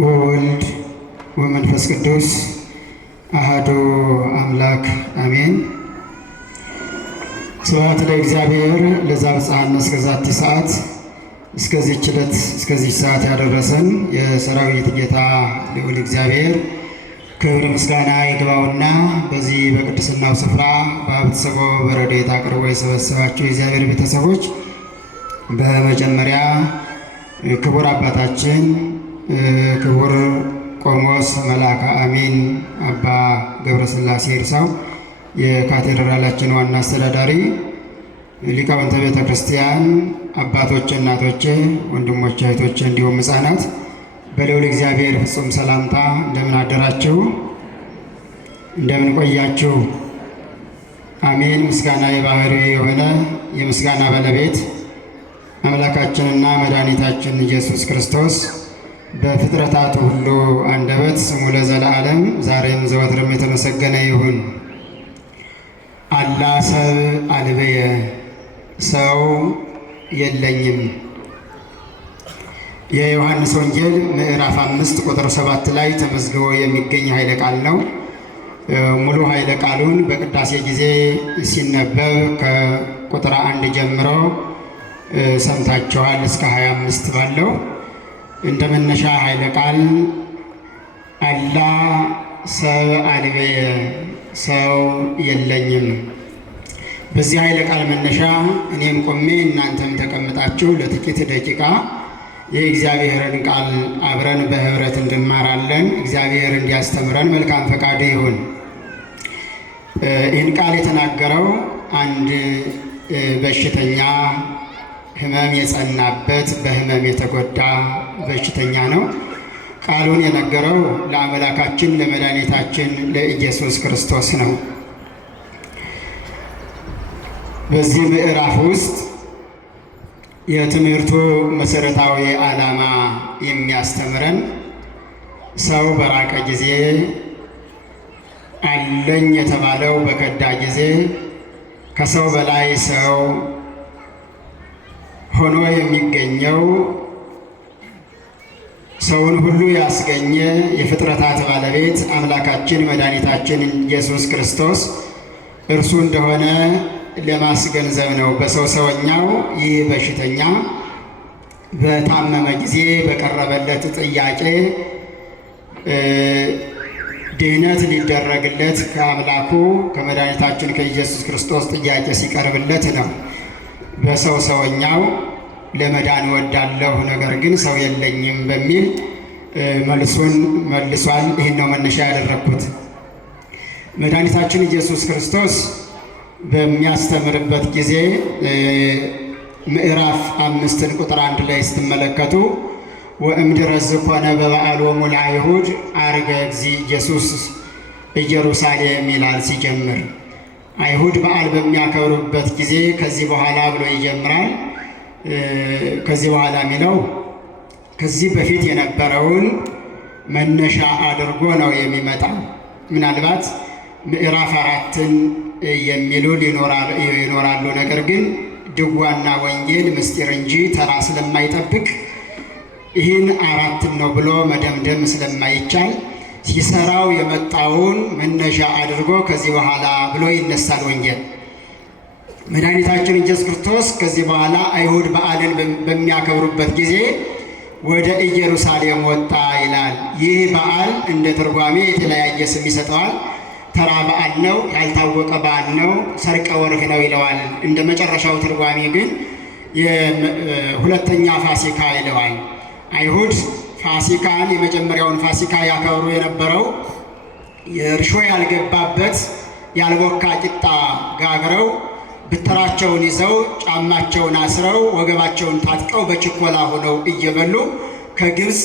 ወወልድ ወመንፈስ ቅዱስ አሐዱ አምላክ አሜን። ስብሐት ለእግዚአብሔር ለዘአብጽሐነ እስከዛቲ ሰዓት፣ እስከዚህች ዕለት እስከዚህች ሰዓት ያደረሰን የሰራዊት ጌታ ልዑል እግዚአብሔር ክብር ምስጋና ይግባውና በዚህ በቅድስናው ስፍራ በሀብተ ሥጋ በረድኤት አቅርቦ የሰበሰባችሁ የእግዚአብሔር ቤተሰቦች በመጀመሪያ ክቡር አባታችን ክቡር ቆሞስ መልአከ አሚን አባ ገብረስላሴ ይርሳው የካቴድራላችን ዋና አስተዳዳሪ፣ ሊቃውንተ ቤተ ክርስቲያን፣ አባቶች፣ እናቶች፣ ወንድሞች፣ እህቶች እንዲሁም ሕፃናት በልዑል እግዚአብሔር ፍጹም ሰላምታ እንደምን አደራችሁ? እንደምን ቆያችሁ? አሜን። ምስጋና የባህሪው የሆነ የምስጋና ባለቤት አምላካችንና መድኃኒታችን ኢየሱስ ክርስቶስ በፍጥረታቱ ሁሉ አንደበት ስሙ ለዘለዓለም ዛሬም ዘወትርም የተመሰገነ ይሁን። አላ ሰብ አልበየ፣ ሰው የለኝም። የዮሐንስ ወንጌል ምዕራፍ 5 ቁጥር 7 ላይ ተመዝግቦ የሚገኝ ኃይለ ቃል ነው። ሙሉ ኃይለ ቃሉን በቅዳሴ ጊዜ ሲነበብ ከቁጥር 1 ጀምሮ ሰምታችኋል እስከ 25 ባለው እንደ መነሻ ኃይለ ቃል አላ ሰብ አልበየ፣ ሰው የለኝም። በዚህ ኃይለ ቃል መነሻ እኔም ቆሜ እናንተም ተቀምጣችሁ ለጥቂት ደቂቃ የእግዚአብሔርን ቃል አብረን በህብረት እንማራለን። እግዚአብሔር እንዲያስተምረን መልካም ፈቃድ ይሁን። ይህን ቃል የተናገረው አንድ በሽተኛ ህመም የጸናበት በህመም የተጎዳ በሽተኛ ነው። ቃሉን የነገረው ለአምላካችን ለመድኃኒታችን ለኢየሱስ ክርስቶስ ነው። በዚህ ምዕራፍ ውስጥ የትምህርቱ መሰረታዊ ዓላማ የሚያስተምረን ሰው በራቀ ጊዜ፣ አለኝ የተባለው በከዳ ጊዜ ከሰው በላይ ሰው ሆኖ የሚገኘው ሰውን ሁሉ ያስገኘ የፍጥረታት ባለቤት አምላካችን መድኃኒታችን ኢየሱስ ክርስቶስ እርሱ እንደሆነ ለማስገንዘብ ነው። በሰው ሰውኛው ይህ በሽተኛ በታመመ ጊዜ በቀረበለት ጥያቄ ድህነት ሊደረግለት ከአምላኩ ከመድኃኒታችን ከኢየሱስ ክርስቶስ ጥያቄ ሲቀርብለት ነው። በሰው ሰውኛው ለመዳን እወዳለሁ ነገር ግን ሰው የለኝም በሚል መልሱን መልሷል። ይህን ነው መነሻ ያደረግኩት። መድኃኒታችን ኢየሱስ ክርስቶስ በሚያስተምርበት ጊዜ ምዕራፍ 5 ቁጥር 1 ላይ ስትመለከቱ ወእምድኅረ ዝኮነ በበዓሎሙ ለአይሁድ ዐረገ እግዚእ ኢየሱስ ኢየሩሳሌም ይላል ሲጀምር። አይሁድ በዓል በሚያከብሩበት ጊዜ ከዚህ በኋላ ብሎ ይጀምራል። ከዚህ በኋላ የሚለው ከዚህ በፊት የነበረውን መነሻ አድርጎ ነው የሚመጣው። ምናልባት ምዕራፍ 4ን የሚሉ ይኖራሉ። ነገር ግን ድጓና ወንጌል ምስጢር እንጂ ተራ ስለማይጠብቅ ይህን 4 ነው ብሎ መደምደም ስለማይቻል ሲሰራው የመጣውን መነሻ አድርጎ ከዚህ በኋላ ብሎ ይነሳል ወንጌል። መድኃኒታችን ኢየሱስ ክርስቶስ ከዚህ በኋላ አይሁድ በዓልን በሚያከብሩበት ጊዜ ወደ ኢየሩሳሌም ወጣ ይላል። ይህ በዓል እንደ ትርጓሜ የተለያየ ስም ይሰጠዋል። ተራ በዓል ነው፣ ያልታወቀ በዓል ነው፣ ሰርቀ ወርህ ነው ይለዋል። እንደ መጨረሻው ትርጓሜ ግን የሁለተኛ ፋሲካ ይለዋል። አይሁድ ፋሲካን የመጀመሪያውን ፋሲካ ያከብሩ የነበረው እርሾ ያልገባበት ያልቦካ ቂጣ ጋግረው ብትራቸውን ይዘው ጫማቸውን አስረው ወገባቸውን ታጥቀው በችኮላ ሆነው እየበሉ ከግብፅ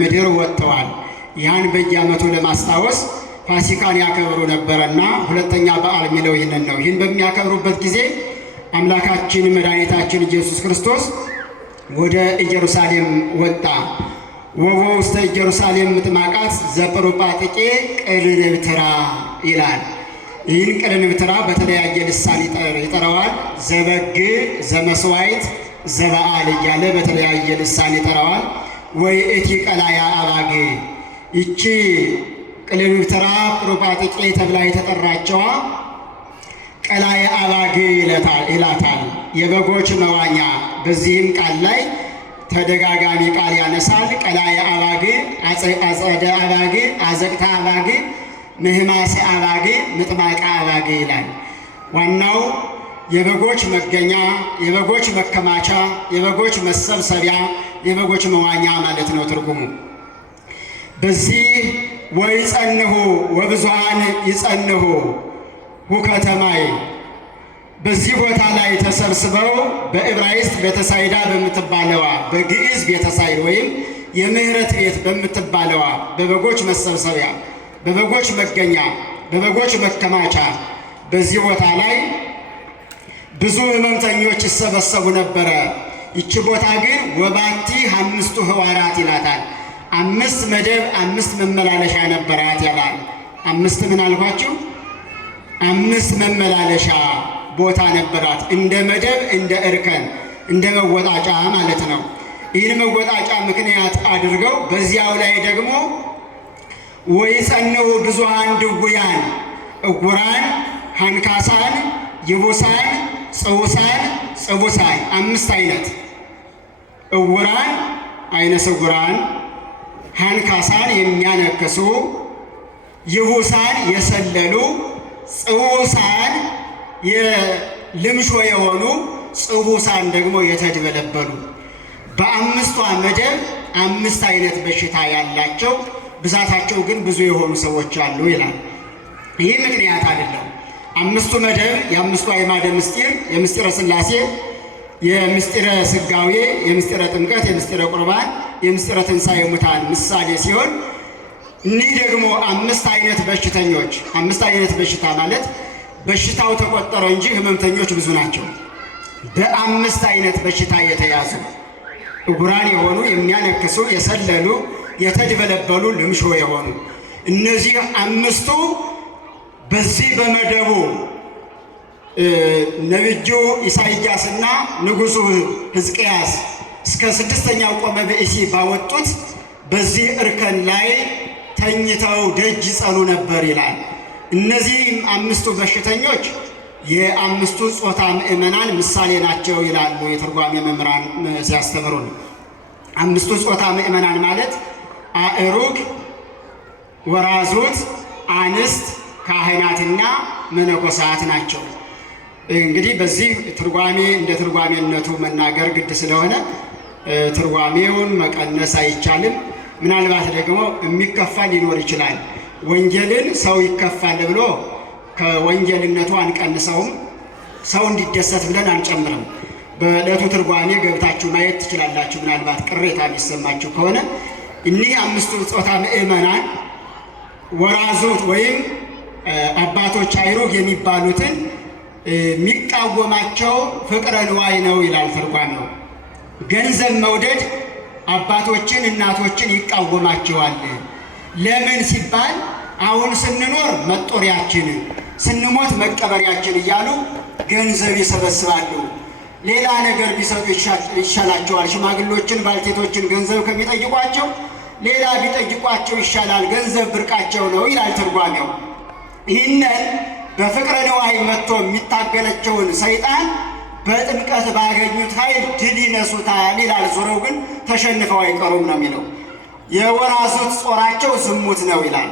ምድር ወጥተዋል። ያን በየዓመቱ ለማስታወስ ፋሲካን ያከብሩ ነበረና ሁለተኛ በዓል የሚለው ይህንን ነው። ይህን በሚያከብሩበት ጊዜ አምላካችን መድኃኒታችን ኢየሱስ ክርስቶስ ወደ ኢየሩሳሌም ወጣ። ወቦ ውስተ ኢየሩሳሌም ምጥማቃት ዘጵሩጳጥቄ ቅልንብትራ ይላል። ይህን ቅልንብትራ በተለያየ ልሳን ይጠራዋል። ዘበግ፣ ዘመስዋዕት፣ ዘበዓል እያለ በተለያየ ልሳን ይጠራዋል። ወይእቲ ቀላያ አባጌ ይቺ ቅልብትራ ጵሮጳጥቄ ተብላ የተጠራቸዋ ቀላያ አባጌ ይላታል፣ የበጎች መዋኛ። በዚህም ቃል ላይ ተደጋጋሚ ቃል ያነሳል። ቀላያ አባጌ፣ አጸደ አባጌ፣ አዘቅታ አባጌ፣ ምህማሰ አባጌ፣ ምጥማቃ አባጌ ይላል። ዋናው የበጎች መገኛ፣ የበጎች መከማቻ፣ የበጎች መሰብሰቢያ፣ የበጎች መዋኛ ማለት ነው ትርጉሙ። በዚህ ወይጸንሁ ወብዙኃን ይጸንሁ ሁከተማይ በዚህ ቦታ ላይ ተሰብስበው በዕብራይስጥ ቤተሳይዳ በምትባለዋ በግዕዝ ቤተሳይድ ወይም የምህረት ቤት በምትባለዋ በበጎች መሰብሰቢያ፣ በበጎች መገኛ፣ በበጎች መከማቻ በዚህ ቦታ ላይ ብዙ ሕመምተኞች ይሰበሰቡ ነበረ። ይቺ ቦታ ግን ወባቲ አምስቱ ህዋራት ይላታል። 5 መደብ 5 መመላለሻ ነበራት ይላል። 5 ምን አልኳችሁ? 5 መመላለሻ ቦታ ነበራት። እንደ መደብ፣ እንደ እርከን፣ እንደ መወጣጫ ማለት ነው። ይህን መወጣጫ ምክንያት አድርገው በዚያው ላይ ደግሞ ወይጸንሁ ብዙኃን ድውያን፣ ዕውራን፣ አንካሳን፣ ይቡሳን፣ ጽውሳን፣ ጽቡሳን 5 አይነት ዕውራን፣ አይነ ስውራን፣ አንካሳን የሚያነክሱ፣ ይቡሳን የሰለሉ፣ ጽውሳን የልምሾ የሆኑ፣ ጽቡሳን ደግሞ የተድበለበሉ በ5ቷ መደብ 5 አይነት በሽታ ያላቸው ብዛታቸው ግን ብዙ የሆኑ ሰዎች አሉ ይላል። ይህ ምክንያት አይደለም። 5ቱ መደብ የ5ቱ አዕማደ ምስጢር፣ የምስጢረ ሥላሴ፣ የምስጢረ ሥጋዌ፣ የምስጢረ ጥምቀት፣ የምስጢረ ቁርባን፣ የምስጢረ ትንሣኤ ሙታን ምሳሌ ሲሆን እኒህ ደግሞ 5 አይነት በሽተኞች 5 አይነት በሽታ ማለት በሽታው ተቆጠረ እንጂ ህመምተኞች ብዙ ናቸው። በ5 አይነት በሽታ የተያዙ ዕውራን የሆኑ፣ የሚያነክሱ፣ የሰለሉ፣ የተድበለበሉ፣ ልምሾ የሆኑ እነዚህ 5ቱ በዚህ በመደቡ ነቢዩ ኢሳይያስና ንጉሡ ሕዝቅያስ እስከ 6ኛው ቆመ ብእሲ ባወጡት በዚህ እርከን ላይ ተኝተው ደጅ ይጸኑ ነበር ይላል። እነዚህም 5ቱ በሽተኞች የ5ቱ ጾታ ምእመናን ምሳሌ ናቸው ይላሉ የትርጓሜ መምህራን ሲያስተምሩን። 5ቱ ጾታ ምእመናን ማለት አእሩግ፣ ወራዙት፣ አንስት፣ ካህናትና መነኮሳት ናቸው። እንግዲህ በዚህ ትርጓሜ እንደ ትርጓሜነቱ መናገር ግድ ስለሆነ ትርጓሜውን መቀነስ አይቻልም። ምናልባት ደግሞ የሚከፋ ሊኖር ይችላል። ወንጌልን ሰው ይከፋል ብሎ ከወንጌልነቱ አንቀንሰውም፣ ሰው እንዲደሰት ብለን አንጨምርም። በዕለቱ ትርጓሜ ገብታችሁ ማየት ትችላላችሁ። ምናልባት ቅሬታ የሚሰማችሁ ከሆነ እኒህ 5ቱ ጾታ ምእመናን ወራዙት ወይም አባቶች አይሩግ የሚባሉትን የሚቃወማቸው ፍቅረ ንዋይ ነው ይላል ትርጓሜው። ገንዘብ መውደድ አባቶችን እናቶችን ይቃወማቸዋል። ለምን ሲባል አሁን ስንኖር መጦሪያችን፣ ስንሞት መቀበሪያችን እያሉ ገንዘብ ይሰበስባሉ። ሌላ ነገር ቢሰጡ ይሻላቸዋል። ሽማግሎችን፣ ባልቴቶችን ገንዘብ ከሚጠይቋቸው ሌላ ቢጠይቋቸው ይሻላል። ገንዘብ ብርቃቸው ነው ይላል ትርጓሜው። ይህንን በፍቅረ ንዋይ መጥቶ የሚታገለቸውን ሰይጣን በጥምቀት ባገኙት ኃይል ድል ይነሱታል ይላል። ዙረው ግን ተሸንፈው አይቀሩም ነው የሚለው። የወራዙት ጾራቸው ዝሙት ነው ይላል።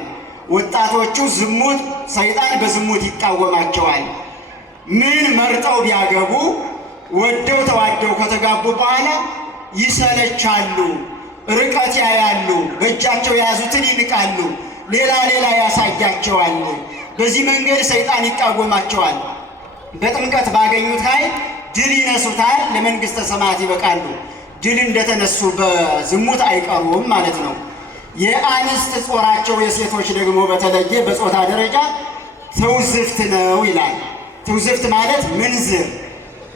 ወጣቶቹ ዝሙት፣ ሰይጣን በዝሙት ይቃወማቸዋል። ምን መርጠው ቢያገቡ ወደው ተዋደው ከተጋቡ በኋላ ይሰለቻሉ፣ ርቀት ያያሉ፣ በእጃቸው የያዙትን ይንቃሉ፣ ሌላ ያሳያቸዋል። በዚህ መንገድ ሰይጣን ይቃወማቸዋል። በጥምቀት ባገኙት ኃይል ድል ይነሱታል፣ ለመንግሥተ ሰማያት ይበቃሉ። ድል እንደተነሱ በዝሙት አይቀሩም ማለት ነው። የአንስት ጾራቸው የሴቶች ደግሞ በተለየ በጾታ ደረጃ ትውዝፍት ነው ይላል። ትውዝፍት ማለት ምንዝር፣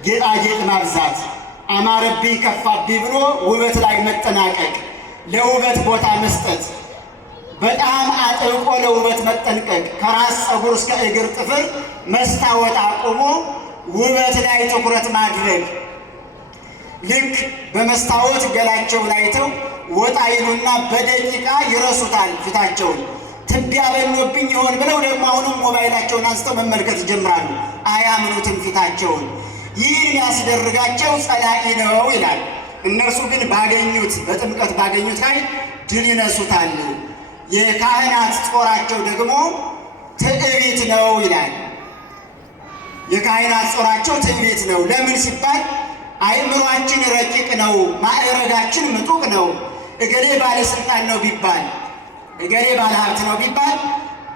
ጌጣጌጥ ማብዛት፣ አማረብኝ ከፋብኝ ብሎ ውበት ላይ መጠናቀቅ፣ ለውበት ቦታ መስጠት፣ በጣም አጥብቆ ለውበት መጠንቀቅ፣ ከራስ ፀጉር እስከ እግር ጥፍር መስታወት አቁሞ ውበት ላይ ትኩረት ማድረግ፣ ልክ በመስታወት ገላቸውን አይተው ወጣ ይሉና በደቂቃ ይረሱታል ፊታቸውን። ትቢያ በኖብኝ ይሆን ብለው ደግሞ አሁንም ሞባይላቸውን አንስተው መመልከት ይጀምራሉ። አያምኑትም ፊታቸውን። ይህን ያስደርጋቸው ጸላኢ ነው ይላል። እነርሱ ግን ባገኙት በጥምቀት ባገኙት ኃይል ድል ይነሱታል። የካህናት ጦራቸው ደግሞ ትዕቢት ነው ይላል። የካህናት ጦራቸው ትዕቢት ነው። ለምን ሲባል አእምሯችን ረቂቅ ነው፣ ማዕረጋችን ምጡቅ ነው። እገሌ ባለስልጣን ነው ቢባል፣ እገሌ ባለሀብት ነው ቢባል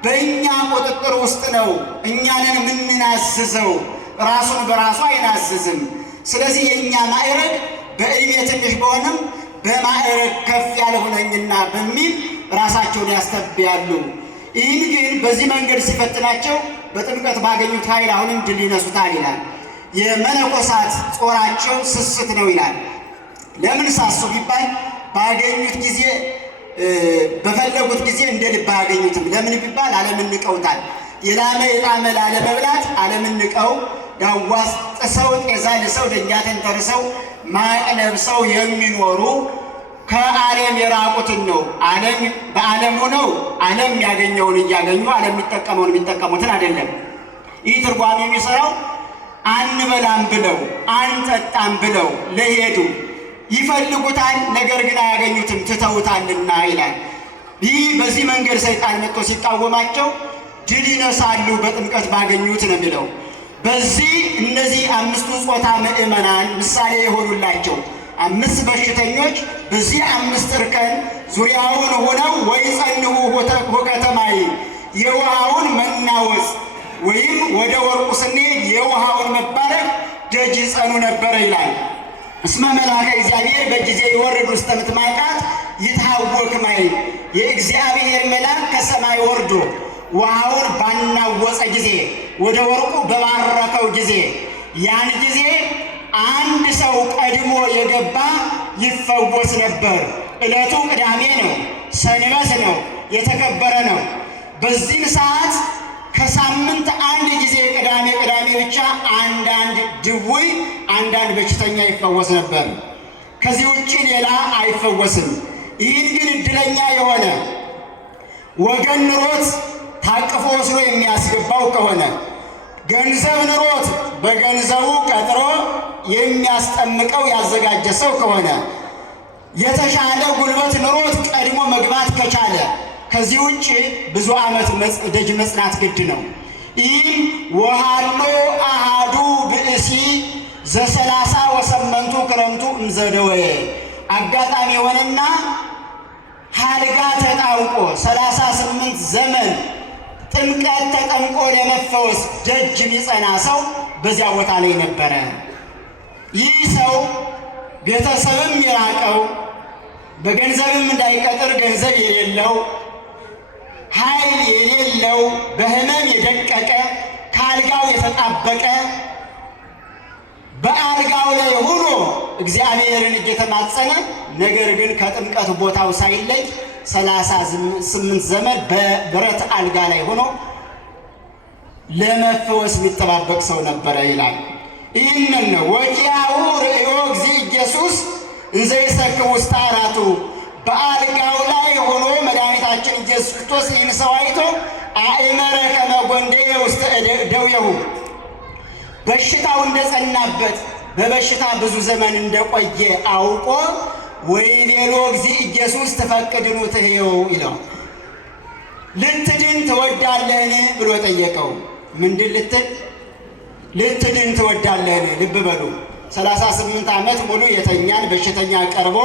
በእኛ ቁጥጥር ውስጥ ነው። እኛንን የምንናዝዘው፣ ራሱን በራሱ አይናዝዝም። ስለዚህ የእኛ ማዕረግ በዕድሜ ትንሽ በሆንም በማዕረግ ከፍ ያልሆነኝና በሚል ራሳቸውን ያስተብያሉ። ይህን ግን በዚህ መንገድ ሲፈትናቸው በጥምቀት ባገኙት ኃይል አሁንም ድል ይነሱታል ይላል። የመነኮሳት ጦራቸው ስስት ነው ይላል። ለምን ሳሱ ቢባል ባገኙት ጊዜ በፈለጉት ጊዜ እንደ ልብ አያገኙትም። ለምን ቢባል ዓለምን ንቀውታል። የላመ የጣመ ላለመብላት ዓለምን ንቀው ዳዋ ጥሰው ጤዛ ልሰው ደንጊያ ተንተርሰው ማቅ ለብሰው የሚኖሩ ከዓለም የራቁትን ነው። ዓለም በዓለም ሆነው ዓለም ያገኘውን እያገኙ ዓለም የሚጠቀመውን የሚጠቀሙትን አይደለም። ይህ ትርጓሜ የሚሰራው አንበላም ብለው አንጠጣም ብለው ለሄዱ ይፈልጉታል፣ ነገር ግን አያገኙትም ትተውታልና ይላል። ይህ በዚህ መንገድ ሰይጣን መጥቶ ሲቃወማቸው ድል ይነሳሉ በጥምቀት ባገኙት ነው የሚለው። በዚህ እነዚህ አምስቱ ጾታ ምእመናን ምሳሌ የሆኑላቸው 5 በሽተኞች በዚህ 5 እርከን ዙሪያውን ሆነው ወይ ጸንሁ ከተማይ የውሃውን መናወጽ ወይም ወደ ወርቁ ስንሄድ የውሃውን መባረክ ደጅ ይጸኑ ነበረ ይላል። እስመ መልአከ እግዚአብሔር በጊዜ ይወርድ ውስተ ምጥማቃት ይታወክ ማይ፣ የእግዚአብሔር መልአክ ከሰማይ ወርዶ ውሃውን ባናወጸ ጊዜ ወደ ወርቁ በባረከው ጊዜ ያን ጊዜ አንድ ሰው ቀድሞ የገባ ይፈወስ ነበር። ዕለቱ ቅዳሜ ነው፣ ሰንበት ነው፣ የተከበረ ነው። በዚህን ሰዓት ከሳምንት አንድ ጊዜ ቅዳሜ ብቻ አንዳንድ ድውይ አንዳንድ በሽተኛ ይፈወስ ነበር። ከዚህ ውጭ ሌላ አይፈወስም። ይህን ግን እድለኛ የሆነ ወገን ኑሮት ታቅፎ ወስዶ የሚያስገባው ከሆነ ገንዘብ ኑሮት በገንዘቡ ቀጥሮ የሚያስጠምቀው ያዘጋጀ ሰው ከሆነ የተሻለ ጉልበት ኑሮት ቀድሞ መግባት ከቻለ ከዚህ ውጭ ብዙ ዓመት ደጅ መጽናት ግድ ነው። ይህም ወሃሎ አሃዱ ብእሲ ዘ38 ክረምቱ እምዘደወየ አጋጣሚ የሆነና ሀልጋ ተጣውቆ 38 ዘመን ጥምቀት ተጠምቆ ለመፈወስ ደጅ የሚጸና ሰው በዚያ ቦታ ላይ ነበረ። ይህ ሰው ቤተሰብም የራቀው በገንዘብም እንዳይቀጥር ገንዘብ የሌለው ኃይል የሌለው በሕመም የደቀቀ ከአልጋው የተጣበቀ በአልጋው ላይ ሆኖ እግዚአብሔርን እየተማጸነ ነገር ግን ከጥምቀት ቦታው ሳይለይ 38 ዘመን በብረት አልጋ ላይ ሆኖ ለመፈወስ የሚጠባበቅ ሰው ነበረ ይላል። ይህንን ነው ወዲያው ርእዮ እግዚእ ኢየሱስ እንዘ ይሰክር ውስተ አራቱ በአልጋው ላይ ሆኖ መድኃኒታችን ኢየሱስ ክርስቶስ ይህን ሰው አይቶ አእመረ ከመ ጐንደየ ውስተ ደዌሁ በሽታው እንደጸናበት በበሽታ ብዙ ዘመን እንደቆየ አውቆ ወይቤሎ እግዚእ ኢየሱስ ትፈቅድኑ ትሕየው ይለው ልትድን ትወዳለህን ብሎ ጠየቀው። ምንድን ልትድን ትወዳለህን? ልብ በሉ 38 ዓመት ሙሉ የተኛን በሽተኛ ቀርቦ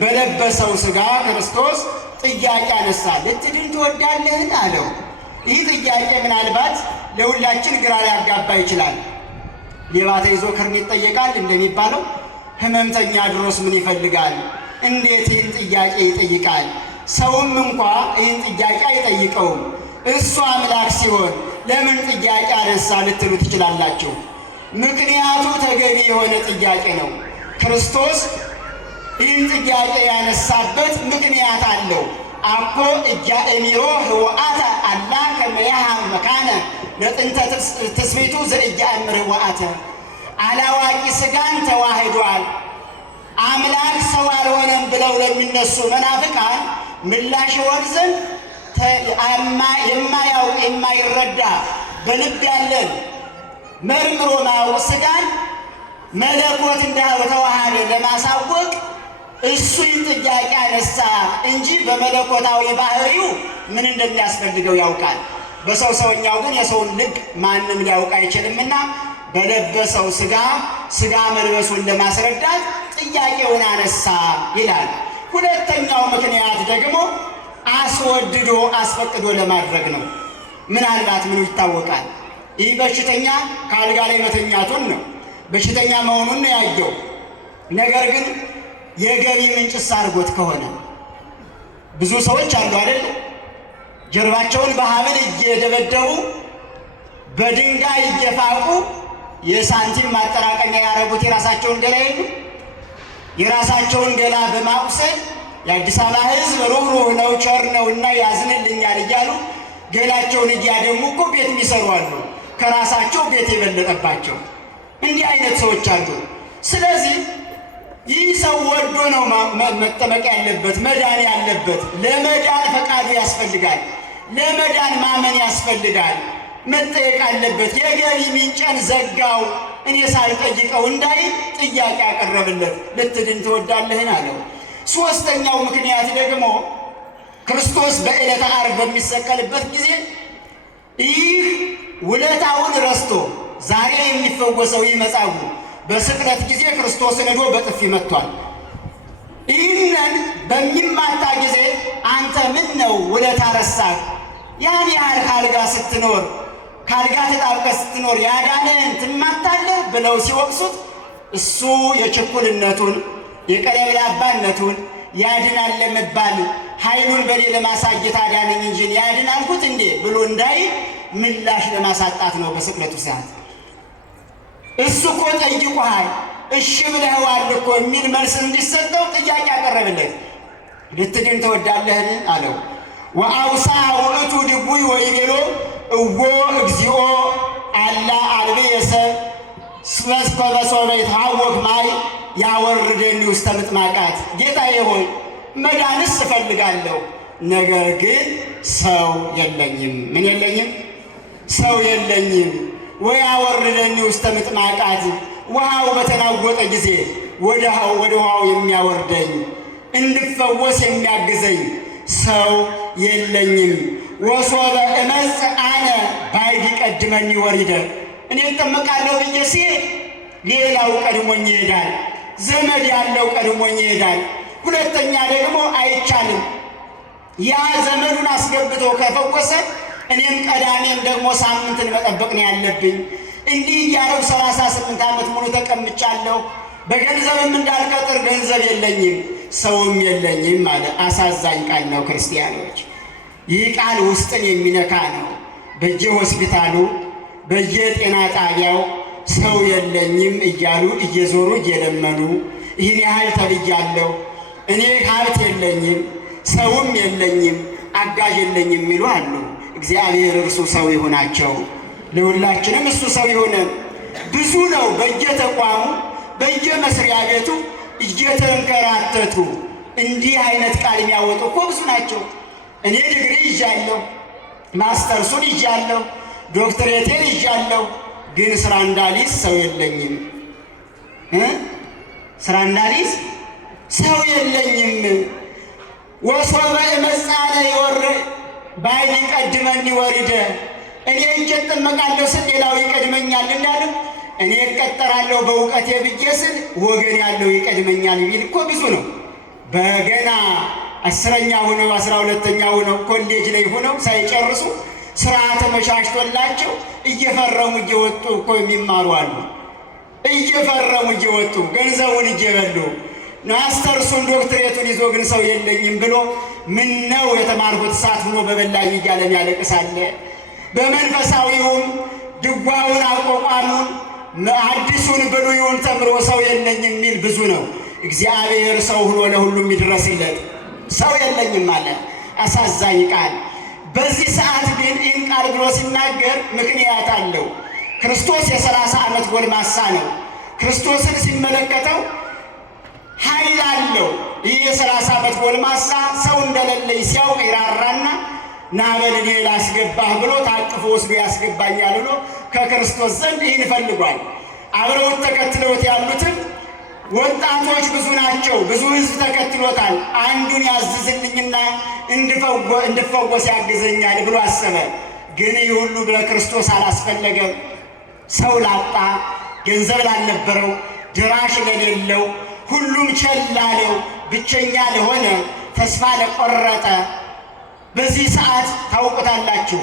በለበሰው ሥጋ ክርስቶስ ጥያቄ አነሳ። ልትድን ትወዳለህን አለው። ይህ ጥያቄ ምናልባት ለሁላችን ግራ ሊያጋባ ይችላል። ሌባ ተይዞ ክርኒ ይጠየቃል እንደሚባለው ሕመምተኛ ድሮስ ምን ይፈልጋል? እንዴት ይህን ጥያቄ ይጠይቃል? ሰውም እንኳ ይህን ጥያቄ አይጠይቀውም። እሱ አምላክ ሲሆን ለምን ጥያቄ አነሳ ልትሉ ትችላላችሁ። ምክንያቱ ተገቢ የሆነ ጥያቄ ነው። ክርስቶስ ይህን ጥያቄ ያነሳበት ምክንያት አለው። አኮ እጃእሚሮ ህወአተ አላ ከመ ያሃብ መካነ ለጥንተ ትስብእቱ ዘእጃእምር ህወአተ አላዋቂ ሥጋን ተዋህዷል፣ አምላክ ሰው አልሆነም ብለው ለሚነሱ መናፍቃን ምላሽ ይሆን ዘንድ የማያውቅ የማይረዳ በልብ ያለን መርምሮ ማወቅ ሥጋን መለኮት እንደተዋሃደ ለማሳወቅ እሱ ጥያቄ አነሳ እንጂ በመለኮታዊ ባህሪው ምን እንደሚያስፈልገው ያውቃል። በሰው ሰውኛው ግን የሰውን ልብ ማንም ሊያውቅ አይችልምና በለበሰው ሥጋ መልበሱን ለማስረዳት ጥያቄውን አነሳ ይላል። ሁለተኛው ምክንያት ደግሞ አስወድዶ አስፈቅዶ ለማድረግ ነው። ምናልባት ምኑ ይታወቃል? ይህ በሽተኛ ከአልጋ ላይ መተኛቱን ነው፣ በሽተኛ መሆኑን ነው ያየው። ነገር ግን የገቢ ምንጭስ አድርጎት ከሆነ ብዙ ሰዎች አሉ አይደል? ጀርባቸውን በሐብል እየደበደቡ በድንጋይ እየፋቁ የሳንቲም ማጠራቀሚያ ያደረጉት የራሳቸውን ገላ የሉ። የራሳቸውን ገላ በማቁሰል የአዲስ አበባ ሕዝብ ሩህሩህ ነው ቸር ነው እና ያዝንልኛል እያሉ ገላቸውን እያደሙ እኮ ቤት የሚሰሩ አሉ፣ ከራሳቸው ቤት የበለጠባቸው። እንዲህ አይነት ሰዎች አሉ። ስለዚህ ይህ ሰው ወዶ ነው መጠመቅ ያለበት፣ መዳን ያለበት። ለመዳን ፈቃዱ ያስፈልጋል፣ ለመዳን ማመን ያስፈልጋል፣ መጠየቅ አለበት። የገቢ ምንጭን ዘጋው እኔ ሳልጠይቀው እንዳይል ጥያቄ ያቀረብለት። ልትድን ትወዳለህን አለው። ሦስተኛው ምክንያት ደግሞ ክርስቶስ በዕለተ ዓርብ በሚሰቀልበት ጊዜ ይህ ውለታውን ረስቶ ዛሬ የሚፈወሰው ይህ መጻጉዕ በስቅለት ጊዜ ክርስቶስን ሄዶ በጥፊ መቷል። ይህንን በሚማታ ጊዜ አንተ ምን ነው ውለታ ረሳህ? ያን ያህል ካልጋ ስትኖር ካልጋ ተጣብቀህ ስትኖር ያዳነህን ትማታለህ ብለው ሲወቅሱት እሱ የችኩልነቱን የቀለብላባነቱን ያድናል ለመባል ኃይሉን በኔ ለማሳየት አዳነኝ እንጂ ያድን አልኩት እንዴ ብሎ እንዳይ ምላሽ ለማሳጣት ነው በስቅለቱ ሰዓት። እሱ እኮ ጠይቆሃል እሺ ብለኸዋል እኮ የሚል መልስ እንዲሰጠው ጥያቄ ያቀረበለት። ልትድን ትወዳለህን አለው። ወአውሳ ውእቱ ድውይ ወይቤሎ እዎ እግዚኦ አላ አልቤ ሰብ ስበስኮ በሶበ ይትሐወክ ማይ ያወርደኒ ውስተ ምጥማቃት። ጌታዬ ሆይ መዳንስ እፈልጋለሁ፣ ነገር ግን ሰው የለኝም። ምን የለኝም? ሰው የለኝም። ወያወርደኒ ውስተ ምጥማቃት፣ ውሃው በተናወጠ ጊዜ ወደ ውሃው የሚያወርደኝ እንድፈወስ የሚያግዘኝ ሰው የለኝም። ወሶበ እመጽእ አነ ባዕድ ይቀድመኒ ወሪደ፣ እኔ እጠመቃለሁ ብዬ ሲሄድ ሌላው ቀድሞኝ ይሄዳል፣ ዘመድ ያለው ቀድሞኝ ይሄዳል። ሁለተኛ ደግሞ አይቻልም፣ ያ ዘመዱን አስገብቶ ከፈወሰ እኔም ቀዳሜም ደግሞ ሳምንትን መጠበቅ ነው ያለብኝ። እንዲህ እያለው 38 ዓመት ሙሉ ተቀምጫለሁ። በገንዘብም እንዳልቀጥር ገንዘብ የለኝም፣ ሰውም የለኝም አለ። አሳዛኝ ቃል ነው ክርስቲያኖች። ይህ ቃል ውስጥን የሚነካ ነው። በየሆስፒታሉ በየጤና ጣቢያው ሰው የለኝም እያሉ እየዞሩ እየለመኑ ይህን ያህል ተብያለሁ፣ እኔ ሀብት የለኝም፣ ሰውም የለኝም፣ አጋዥ የለኝም የሚሉ አሉ። እግዚአብሔር እርሱ ሰው ይሆናቸው፣ ለሁላችንም እሱ ሰው ይሆነን። ብዙ ነው በየተቋሙ በየመስሪያ ቤቱ እየተንከራተቱ እንዲህ አይነት ቃል የሚያወጡ እኮ ብዙ ናቸው። እኔ ዲግሪ ይዣለሁ፣ ማስተርሱን ይዣለሁ፣ ዶክተሬቴን ይዣለሁ፣ ግን ስራ እንዳሊዝ ሰው የለኝም። ስራ እንዳሊዝ ሰው የለኝም። ወሶበ እመጽእ አነ ይወርድ ባዕድ ይቀድመኒ ወሪደ፣ እኔ እጄ እጠመቃለሁ ስል ሌላው ይቀድመኛል እንዳለው እኔ እቀጠራለሁ በእውቀቴ ብዬ ስል ወገን ያለው ይቀድመኛል ቢል እኮ ብዙ ነው። በገና 10ኛ ሆነው 12ኛ ሆነው ኮሌጅ ላይ ሆነው ሳይጨርሱ ስራ ተመቻችቶላቸው እየፈረሙ እየወጡ እኮ የሚማሩ አሉ። እየፈረሙ እየወጡ ገንዘቡን እየበሉ ማስተርሱን ዶክተሬቱን ይዞ ግን ሰው የለኝም ብሎ ምን ነው የተማርኩት እሳት ሆኖ በበላኝ እያለም ያለቅሳለ። በመንፈሳዊውም ድጓውን አቋቋሙን አዲሱን ብሉይውን ተምሮ ሰው የለኝም የሚል ብዙ ነው። እግዚአብሔር ሰው ሆኖ ለሁሉም ይድረስለት። ሰው የለኝም ማለት አሳዛኝ ቃል። በዚህ ሰዓት ግን ይህን ቃል ብሎ ሲናገር ምክንያት አለው። ክርስቶስ የ30 ዓመት ጎልማሳ ነው። ክርስቶስን ሲመለከተው ኃይል አለው። ይህ የ30 ዓመት ጎልማሳ ሰው እንደሌለኝ ሲያውቅ ይራራና ና በል እኔ ላስገባህ ብሎ ታቅፎ ወስዶ ያስገባኛል ብሎ ከክርስቶስ ዘንድ ይህን ፈልጓል። አብረውት ተከትለውት ያሉትም ወጣቶች ብዙ ናቸው። ብዙ ሕዝብ ተከትሎታል። አንዱን ያዝዝልኝና እንድፈወስ ያግዘኛል ብሎ አሰበ። ግን ይህ ሁሉ ለክርስቶስ አላስፈለገም። ሰው ላጣ፣ ገንዘብ ላልነበረው፣ ድራሽ ለሌለው፣ ሁሉም ቸል ላለው፣ ብቸኛ ለሆነ፣ ተስፋ ለቆረጠ በዚህ ሰዓት ታውቁታላችሁ።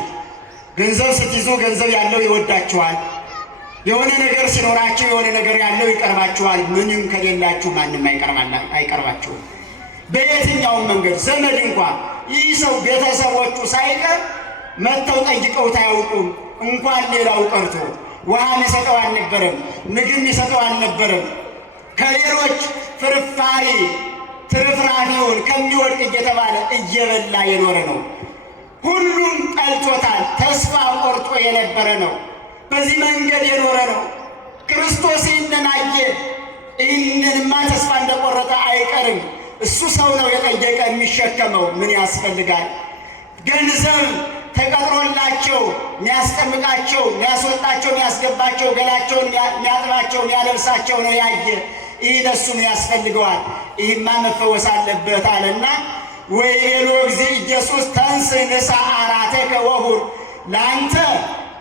ገንዘብ ስትይዙ ገንዘብ ያለው ይወዳችኋል። የሆነ ነገር ሲኖራችሁ የሆነ ነገር ያለው ይቀርባችኋል። ምንም ከሌላችሁ ማንም አይቀርባችሁም። በየትኛውም መንገድ ዘመድ እንኳን ይህ ሰው ቤተሰቦቹ ሳይቀር መጥተው ጠይቀውት አያውቁም። እንኳን ሌላው ቀርቶ ውሃ የሚሰጠው አልነበረም፣ ምግብ የሚሰጠው አልነበረም። ከሌሎች ፍርፋሪ ትርፍራፊውን ከሚወድቅ እየተባለ እየበላ የኖረ ነው። ሁሉም ጠልቶታል። ተስፋ ቆርጦ የነበረ ነው። በዚህ መንገድ የኖረ ነው። ክርስቶስ ይህንን አየ። ይህንንማ ተስፋ እንደቆረጠ አይቀርም። እሱ ሰው ነው የጠየቀ የሚሸከመው ምን ያስፈልጋል? ገንዘብ ተቀጥሮላቸው የሚያስጠምቃቸው፣ የሚያስወጣቸው፣ የሚያስገባቸው፣ ገላቸውን የሚያጥባቸው፣ የሚያለብሳቸው ነው ያየ። ይህ ለሱ ያስፈልገዋል። ይህማ መፈወስ አለበት አለና ወይቤሎ እግዚእ ኢየሱስ ተንሥ ንሣ ዓራተከ ወሁር፣ ለአንተ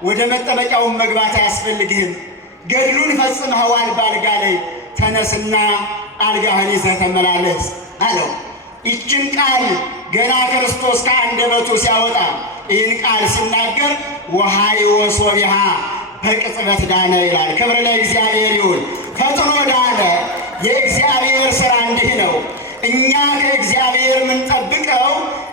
ወደ መጠመቂያውን መግባት አያስፈልግህም፣ ገድሉን ፈጽመኸዋል። በአልጋ ላይ ተነስና አልጋህን ይዘህ ተመላለስ አለው። ይችን ቃል ገና ክርስቶስ ከአንደበቱ ሲያወጣ ይህን ቃል ሲናገር ወሃይወ ሶቢሃ በቅጽበት ዳነ ይላል። ክብር ለእግዚአብሔር ይሁን። ፈጥኖ ዳነ። የእግዚአብሔር ሥራ እንዲህ ነው። እኛ ከእግዚአብሔር የምንጠብቀው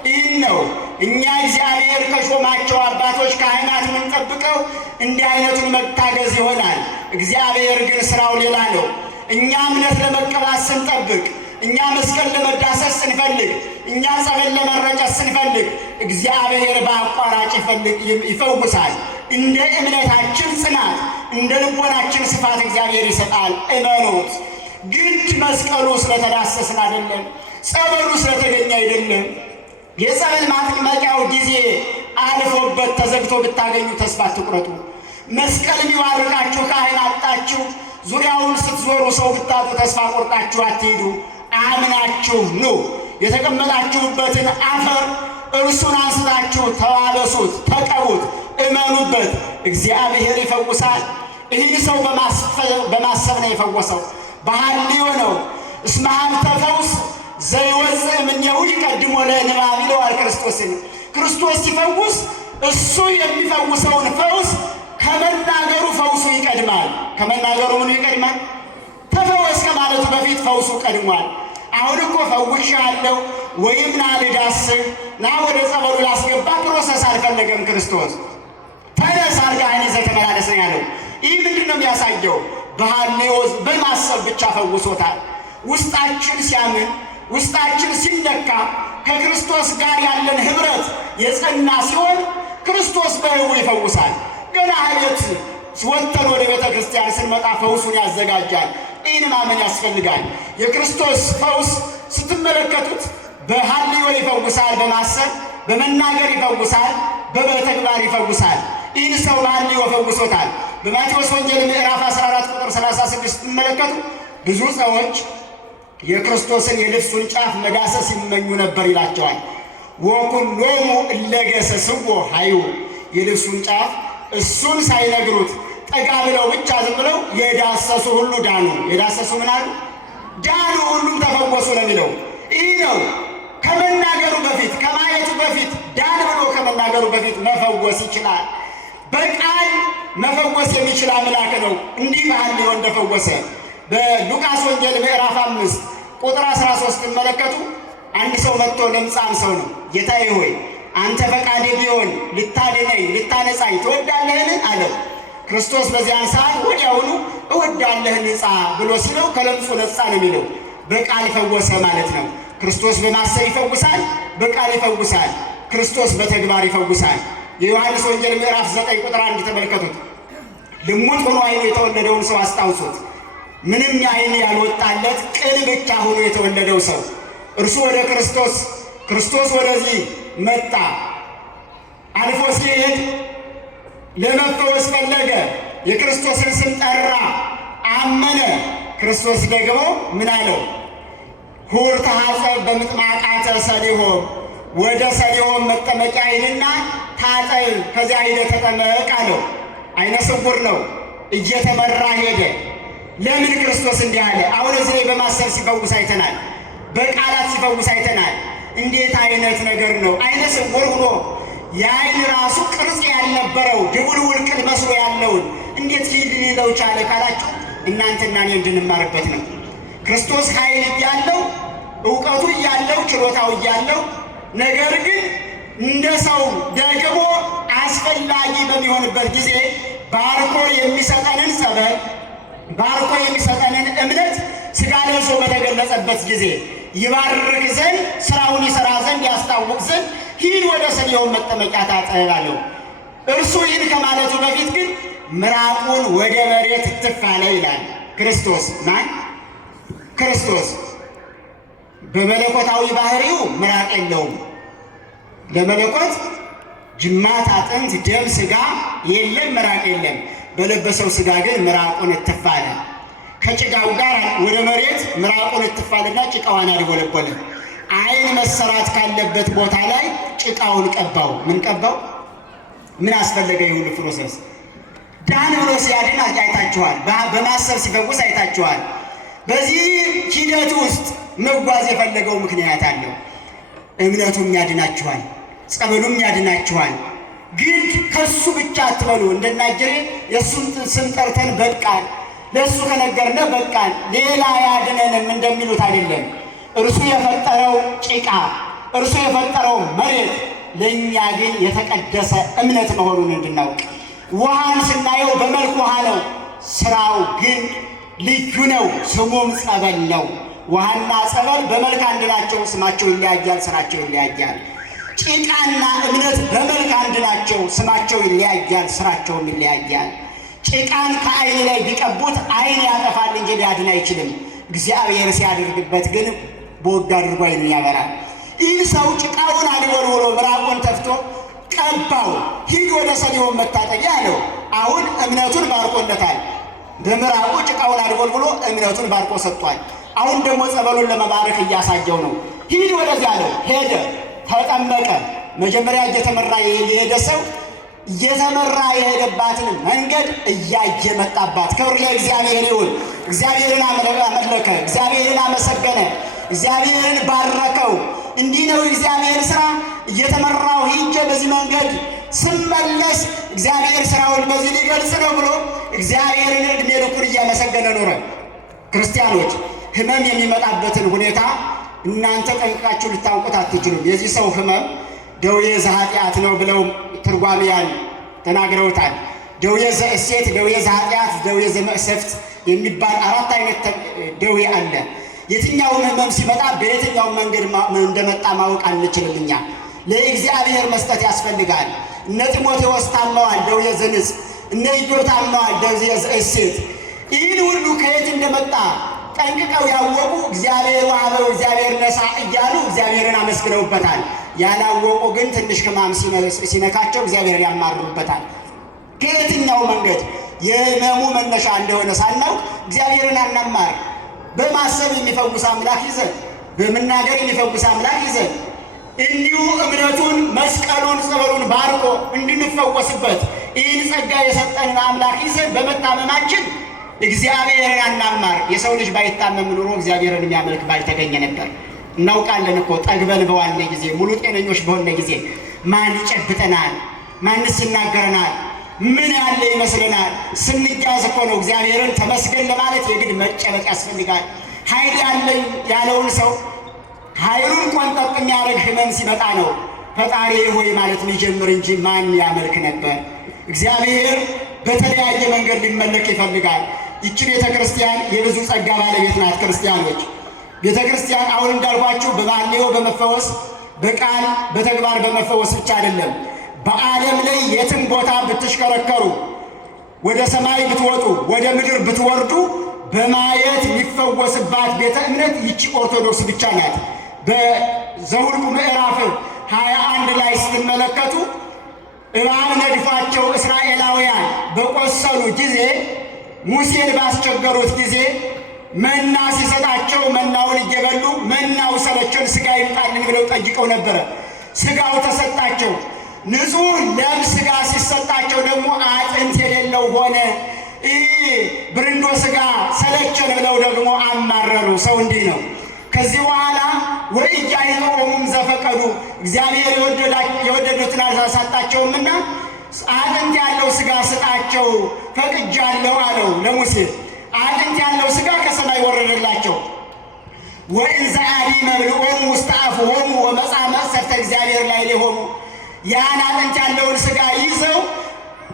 ይህን ነው። እኛ እግዚአብሔር ከሾማቸው አባቶች ካህናት የምንጠብቀው እንዲህ አይነቱን መታገዝ ይሆናል። እግዚአብሔር ግን ሥራው ሌላ ነው። እኛ እምነት ለመቀባት ስንጠብቅ፣ እኛ መስቀል ለመዳሰስ ስንፈልግ፣ እኛ ጸበል ለመረጨት ስንፈልግ እግዚአብሔር በአቋራጭ ይፈውሳል። እንደ እምነታችን ጽናት፣ እንደ ልቦናችን ስፋት እግዚአብሔር ይሰጣል። እመኑት። ግድ መስቀሉ ስለተዳሰስን አይደለም፣ ጸበሉ ስለተገኘ አይደለም። የጸበል ማጥመቂያው ጊዜ አልፎበት ተዘግቶ ብታገኙ ተስፋ አትቁረጡ። መስቀል የሚባርካችሁ ካህን አጣችሁ፣ ዙሪያውን ስትዞሩ ሰው ብታጡ ተስፋ ቆርጣችሁ አትሄዱ። አምናችሁ ኑ። የተቀመጣችሁበትን አፈር እርሱን አንስታችሁ ተዋበሱት፣ ተቀቡት፣ እመኑበት። እግዚአብሔር ይፈውሳል። ይህን ሰው በማሰብ ነው የፈወሰው። በሐልዮ ነው። እስመ ሀብተ ፈውስ ዘይወፅእ እምኔሁ ይቀድሞ ለንባብ ይለዋል ክርስቶስን። ክርስቶስ ሲፈውስ እሱ የሚፈውሰውን ፈውስ ከመናገሩ ፈውሱ ይቀድማል። ከመናገሩ ምኑ ይቀድማል? ተፈወስ ከማለቱ በፊት ፈውሱ ቀድሟል። አሁን እኮ ፈውሻለሁ ወይም ና ልዳስህ፣ ና ወደ ጸበሉ ላስገባ ፕሮሰስ አልፈለገም ክርስቶስ። ተነስ አልጋህን ይዘህ ተመላለስ ነው ያለው። ይህ ምንድን ነው የሚያሳየው? በሐልዮ በማሰብ ብቻ ፈውሶታል። ውስጣችን ሲያምን፣ ውስጣችን ሲነካ፣ ከክርስቶስ ጋር ያለን ኅብረት የጸና ሲሆን ክርስቶስ በሕቡ ይፈውሳል። ገና ቤት ወጥተን ወደ ቤተ ክርስቲያን ስንመጣ ፈውሱን ያዘጋጃል። ይህን ማመን ያስፈልጋል። የክርስቶስ ፈውስ ስትመለከቱት በሐልዮ ይፈውሳል፣ በማሰብ በመናገር ይፈውሳል፣ በተግባር ይፈውሳል። ይህን ሰው በሐልዮ ፈውሶታል። በማቴዎስ ወንጌል ምዕራፍ 14 ቁጥር 36 ስትመለከቱ ብዙ ሰዎች የክርስቶስን የልብሱን ጫፍ መዳሰስ ይመኙ ነበር ይላቸዋል። ወኩሎሙ እለ ገሰስዎ ኃዩ፣ የልብሱን ጫፍ እሱን ሳይነግሩት ጠጋ ብለው ብቻ ዝም ብለው የዳሰሱ ሁሉ ዳኑ። የዳሰሱ ምን አሉ? ዳኑ፣ ሁሉም ተፈወሱ ነው የሚለው። ይህ ነው ከመናገሩ በፊት ከማየቱ በፊት ዳን ብሎ ከመናገሩ በፊት መፈወስ ይችላል። በቃል መፈወስ የሚችል አምላክ ነው። እንዲህ በሐልዮ እንደፈወሰ በሉቃስ ወንጌል ምዕራፍ 5 ቁጥር 13 ስትመለከቱ አንድ ሰው መጥቶ ለምጻም ሰው ነው፣ ጌታዬ ሆይ አንተ ፈቃዴ ቢሆን ልታድነኝ ልታነጻኝ ትወዳለህን አለው። ክርስቶስ በዚያን ሰዓት ወዲያውኑ እወዳለህ ንጻ ብሎ ሲለው ከለምጹ ነጻ ነው የሚለው። በቃል ፈወሰ ማለት ነው። ክርስቶስ በማሰብ ይፈውሳል፣ በቃል ይፈውሳል። ክርስቶስ በተግባር ይፈውሳል። የዮሐንስ ወንጌል ምዕራፍ 9 ቁጥር 1 ተመልከቱት። ልሙጥ ሆኖ ዓይኑ የተወለደውን ሰው አስታውሱት። ምንም ዓይን ያልወጣለት ቅን ብቻ ሆኖ የተወለደው ሰው እርሱ ወደ ክርስቶስ ወደዚህ መጣ። አልፎ ሲሄድ ለመፈወስ ፈለገ። የክርስቶስን ስም ጠራ፣ አመነ። ክርስቶስ ደግሞ ምን አለው? ሁር ተሐጸብ በምጥማቃተ ሰሊሆም፣ ወደ ሰሊሆም መጠመቂያ ሂድና ታጠብ፣ ከዚያ ሂደህ ተጠመቅ አለው። ዓይነ ስውር ነው፣ እየተመራ ሄደ። ለምን ክርስቶስ እንዲህ አለ? አሁን እዚህ ላይ በማሰብ ሲፈውስ አይተናል፣ በቃላት ሲፈውስ አይተናል። እንዴት አይነት ነገር ነው! ዓይነ ስውር ሆኖ የዓይን ራሱ ቅርጽ ያልነበረው ድቡልቡል ቅል መስሎ ያለውን እንዴት ሂድ ሊለው ቻለ ካላችሁ እናንተና እኔ እንድንማርበት ነው። ክርስቶስ ኃይል እያለው እውቀቱ እያለው ችሎታው እያለው ነገር ግን እንደ ሰው ደግሞ አስፈላጊ በሚሆንበት ጊዜ ባርኮ የሚሰጠንን ጸበል ባርኮ የሚሰጠንን እምነት ሥጋ ለብሶ በተገለጸበት ጊዜ ይባርክ ዘንድ ሥራውን ይሠራ ዘንድ ያስታውቅ ዘንድ ሂድ ወደ ሰሊሆም መጠመቂያ ታጠብ አለው። እርሱ ይህን ከማለቱ በፊት ግን ምራቁን ወደ መሬት እትፍ አለ ይላል። ክርስቶስ ማን? ክርስቶስ በመለኮታዊ ባህሪው ምራቅ የለውም። ለመለኮት ጅማት፣ አጥንት፣ ደም፣ ሥጋ የለም፣ ምራቅ የለም። በለበሰው ሥጋ ግን ምራቁን እትፍ አለ። ከጭቃው ጋር ወደ መሬት ምራቁን እትፍ አለና ጭቃዋን አድቦለቦለ። ዓይን መሰራት ካለበት ቦታ ላይ ጭቃውን ቀባው። ምን ቀባው? ምን አስፈለገ? ይሁን ፕሮሰስ ዳን ብሎ ሲያድን አይታችኋል። በማሰብ ሲፈውስ አይታችኋል። በዚህ ሂደት ውስጥ መጓዝ የፈለገው ምክንያት አለው። እምነቱም ያድናችኋል፣ ጸበሉም ያድናችኋል። ግን ከሱ ብቻ አትበሉ። እንደናጀሬ የእሱን ስም ጠርተን በቃን፣ ለእሱ ከነገርነ በቃን፣ ሌላ ያድነንም እንደሚሉት አይደለም። እርሱ የፈጠረው ጭቃ፣ እርሱ የፈጠረው መሬት ለእኛ ግን የተቀደሰ እምነት መሆኑን እንድናውቅ። ውሃን ስናየው በመልክ ውሃ ነው፣ ስራው ግን ልዩ ነው። ስሙም ጸበል ነው። ውሃና ጸበል በመልክ አንድ ናቸው፣ ስማቸው ይለያያል፣ ስራቸው ይለያያል። ጭቃና እምነት በመልክ አንድ ናቸው፣ ስማቸው ይለያያል፣ ስራቸውም ይለያያል። ጭቃን ከዓይን ላይ ቢቀቡት ዓይን ያጠፋል እንጂ ሊያድን አይችልም። እግዚአብሔር ሲያደርግበት ግን በወግ አድርጎ ዓይኑን ያበራል። ይህ ሰው ጭቃውን አድቦልቡሎ ምራቁን ተፍቶ ቀባው። ሂድ ወደ ሰሊሆም መታጠቢያ አለው። አሁን እምነቱን ባርኮለታል። በምራቁ ጭቃውን አድቦልቡሎ እምነቱን ባርኮ ሰጥቷል። አሁን ደግሞ ጸበሉን ለመባረክ እያሳየው ነው። ሂድ ወደዚያ አለው። ሄደ፣ ተጠመቀ። መጀመሪያ እየተመራ የሄደ ሰው እየተመራ የሄደባትን መንገድ እያየ መጣባት። ክብር ለእግዚአብሔር ይሁን። እግዚአብሔርን አመለከ፣ እግዚአብሔርን አመሰገነ፣ እግዚአብሔርን ባረከው። እንዲህ ነው እግዚአብሔር ሥራ። እየተመራው ሂጄ በዚህ መንገድ ስመለስ እግዚአብሔር ሥራውን በዚህ ሊገልጽ ነው ብሎ እግዚአብሔርን ዕድሜ ልኩን እያመሰገነ ኖረ። ክርስቲያኖች ሕመም የሚመጣበትን ሁኔታ እናንተ ጠንቅቃችሁ ልታውቁት አትችሉም። የዚህ ሰው ሕመም ደዌ ዘኃጢአት ነው ብለው ትርጓሜያን ተናግረውታል። ደዌ ዘእሴት፣ ደዌ ዘኃጢአት፣ ደዌ ዘመቅሰፍት የሚባል 4 አይነት ደዌ አለ። የትኛውም ሕመም ሲመጣ በየትኛውም መንገድ እንደመጣ ማወቅ አንችልም። እኛ ለእግዚአብሔር መስጠት ያስፈልጋል። እነ ጢሞቴዎስ ታመዋል፣ ደዌ ዘንጽ። እነ ኢዮብ ታመዋል፣ ደዌ ዘእሴት። ይህን ሁሉ ከየት እንደመጣ ጠንቅቀው ያወቁ እግዚአብሔር ዋህበው እግዚአብሔር ነሳ እያሉ እግዚአብሔርን አመስግነውበታል። ያላወቁ ግን ትንሽ ሕማም ሲነካቸው እግዚአብሔርን ያማርሩበታል። ከየትኛው መንገድ የሕመሙ መነሻ እንደሆነ ሳናውቅ እግዚአብሔርን አናማር። በማሰብ የሚፈውስ አምላክ ይዘን፣ በመናገር የሚፈውስ አምላክ ይዘን እንዲሁ እምነቱን መስቀሉን ጸበሉን ባርኮ እንድንፈወስበት ይህን ጸጋ የሰጠንን አምላክ ይዘን በመታመማችን እግዚአብሔርን አናማር። የሰው ልጅ ባይታመም ኑሮ እግዚአብሔርን የሚያመልክ ባልተገኘ ነበር። እናውቃለን እኮ ጠግበን በዋልነ ጊዜ ሙሉ ጤነኞች በሆነ ጊዜ ማን ይጨብጠናል? ማንስ ይናገረናል? ምን ያለ ይመስለናል? ስንያዝ እኮ ነው እግዚአብሔርን ተመስገን ለማለት የግድ መጨበጥ ያስፈልጋል። ኃይል ያለኝ ያለውን ሰው ኃይሉን ቆንጠጥ የሚያደርግ ሕመም ሲመጣ ነው ፈጣሪ ሆይ ማለት ሊጀምር እንጂ ማን ያመልክ ነበር? እግዚአብሔር በተለያየ መንገድ ሊመለክ ይፈልጋል። ይቺ ቤተ ክርስቲያን የብዙ ጸጋ ባለቤት ናት። ክርስቲያኖች ቤተ ክርስቲያን አሁን እንዳልኳችሁ በባህሌው በመፈወስ በቃል በተግባር በመፈወስ ብቻ አይደለም። በዓለም ላይ የትም ቦታ ብትሽከረከሩ፣ ወደ ሰማይ ብትወጡ፣ ወደ ምድር ብትወርዱ በማየት የሚፈወስባት ቤተ እምነት ይቺ ኦርቶዶክስ ብቻ ናት። በዘኍልቍ ምዕራፍ 21 ላይ ስትመለከቱ እባብ ነድፏቸው እስራኤላውያን በቆሰሉ ጊዜ ሙሴን ባስቸገሩት ጊዜ መና ሲሰጣቸው መናውን እየበሉ መናው ሰለቸን ሥጋ ይምጣልን ብለው ጠይቀው ነበረ። ሥጋው ተሰጣቸው። ንጹሕ ለም ሥጋ ሲሰጣቸው ደግሞ አጥንት የሌለው ሆነ። ይህ ብርንዶ ሥጋ ሰለቸን ብለው ደግሞ አማረሩ። ሰው እንዲህ ነው። ከዚህ በኋላ ወኢያዕጦሙም ዘፈቀዱ እግዚአብሔር የወደዱትን አልሳጣቸውምና አጥንት ያለው ሥጋ ስጣቸው ፈቅጃለሁ አለው ለሙሴ። አጥንት ያለው ሥጋ ከሰማይ ወረደላቸው። ወእንዘ አዲ መብልዖሙ ውስተ አፍሆሙ ወመጽአ መቅሰፍተ እግዚአብሔር ላዕሌሆሙ ያን አጥንት ያለውን ሥጋ ይዘው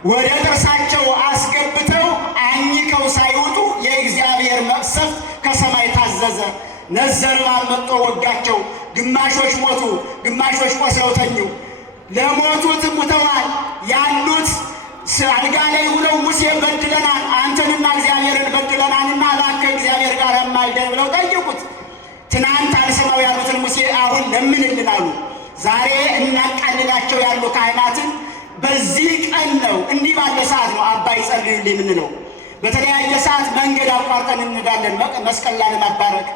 ወደ ጥርሳቸው አስገብተው አኝከው ሳይወጡ የእግዚአብሔር መቅሰፍት ከሰማይ ታዘዘ። ነዘርባን መጥቶ ወጋቸው። ግማሾች ሞቱ፣ ግማሾች ቆስለው ተኙ። ለሞቱት ሙተዋል። ያሉት አልጋ ላይ ውለው ሙሴ በድለናል፣ አንተንና እግዚአብሔርን በድለናልና እባክህ እግዚአብሔር ጋር ማልደን ብለው ጠየቁት። ትናንት አልሰማው ያሉትን ሙሴ አሁን ለምንልን አሉ። ዛሬ እናቃልላቸው ያሉ ካህናትን በዚህ ቀን ነው፣ እንዲህ ባለ ሰዓት ነው አባይ ጸልዩልኝ የምንለው። በተለያየ ሰዓት መንገድ አቋርጠን እንዳለን መስቀል ለማባረክ።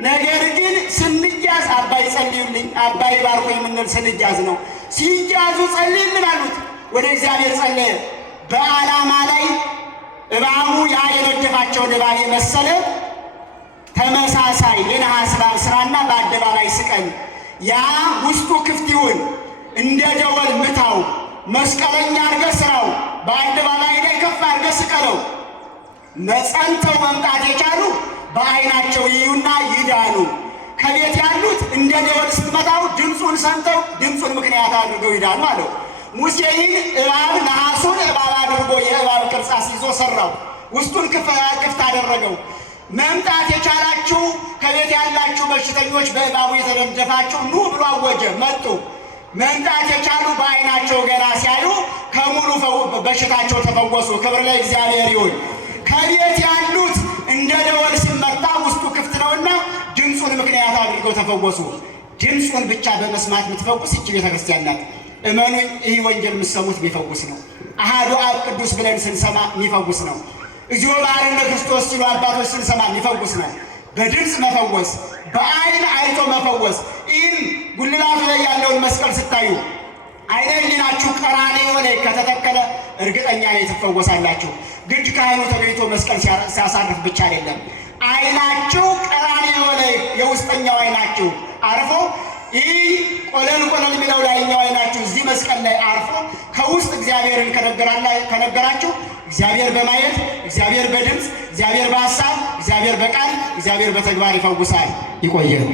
ነገር ግን ስንያዝ አባይ ጸልዩልኝ፣ አባይ ባርኮኝ የምንል ስንያዝ ነው። ሲያዙ ጸልይልን አሉት። ወደ እግዚአብሔር ጸለየ። በዓላማ ላይ እባቡ ያ የነደፋቸውን እባብ የመሰለ ተመሳሳይ የነሐስ እባብ ስራና በአደባባይ ስቀል። ያ ውስጡ ክፍት ይሁን፣ እንደ ደወል ምታው፣ መስቀለኛ አድርገህ ስራው፣ በአደባባይ ላይ ከፍ አድርገህ ስቀለው። ጸንተው መምጣት የቻሉ በዓይናቸው ይዩና ይዳኑ። ከቤት ያሉት እንደ ደወል ስትመታው ድምፁን ሰምተው ድምፁን ምክንያት አድርገው ይዳኑ አለው። ሙሴ ይህን እባብ ነሐሱን እባብ አድርጎ የእባብ ቅርጽ አስይዞ ሰራው፣ ውስጡን ክፍት አደረገው። መምጣት የቻላችሁ ከቤት ያላችሁ በሽተኞች በእባቡ የተነደፋችሁ ኑ ብሎ አወጀ። መጡ። መምጣት የቻሉ በዓይናቸው ገና ሲያዩ ከሙሉ በሽታቸው ተፈወሱ። ክብር ለእግዚአብሔር ይሁን። ከቤት ያሉት እንደ ደወል ሲመታ ውስጡ ክፍት ነውና ድምፁን ምክንያት አድርገው ተፈወሱ። ድምፁን ብቻ በመስማት የምትፈውስ ይቺ ቤተ ክርስቲያን ናት። እመኑኝ፣ ይህ ወንጌል የምትሰሙት የሚፈውስ ነው። አሐዱ አብ ቅዱስ ብለን ስንሰማ የሚፈውስ ነው። እግዚኦ መሐረነ ክርስቶስ ሲሉ አባቶች ስንሰማ የሚፈውስ ነው። በድምፅ መፈወስ፣ በዓይን አይቶ መፈወስ። ይህም ጉልላቱ ላይ ያለውን መስቀል ስታዩ ዓይነ ሕሊናችሁ ቀራንዮ ላይ ከተተከለ እርግጠኛ ላይ ትፈወሳላችሁ። ግድ ካህኑ ተገኝቶ መስቀል ሲያሳርፍ ብቻ አይደለም። ዓይናችሁ ቀራንዮ ላይ የውስጠኛው ዓይናችሁ አርፎ ይህ ቆለል የሚለው ላይኛው ዓይናችሁ እዚህ መስቀል ላይ አርፎ ከውስጥ እግዚአብሔርን ከነገራችሁ እግዚአብሔር በማየት እግዚአብሔር በድምፅ እግዚአብሔር በሐሳብ እግዚአብሔር በቃል እግዚአብሔር በተግባር ይፈውሳል። ይቆየን።